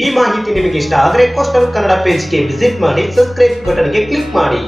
ಈ ಮಾಹಿತಿ ನಿಮಗೆ ಇಷ್ಟ ಆದರೆ ಕೋಸ್ಟಲ್ ಕನ್ನಡ ಪೇಜ್ಗೆ ವಿಸಿಟ್ ಮಾಡಿ, ಸಬ್ಸ್ಕ್ರೈಬ್ ಬಟನ್ಗೆ ಕ್ಲಿಕ್ ಮಾಡಿ.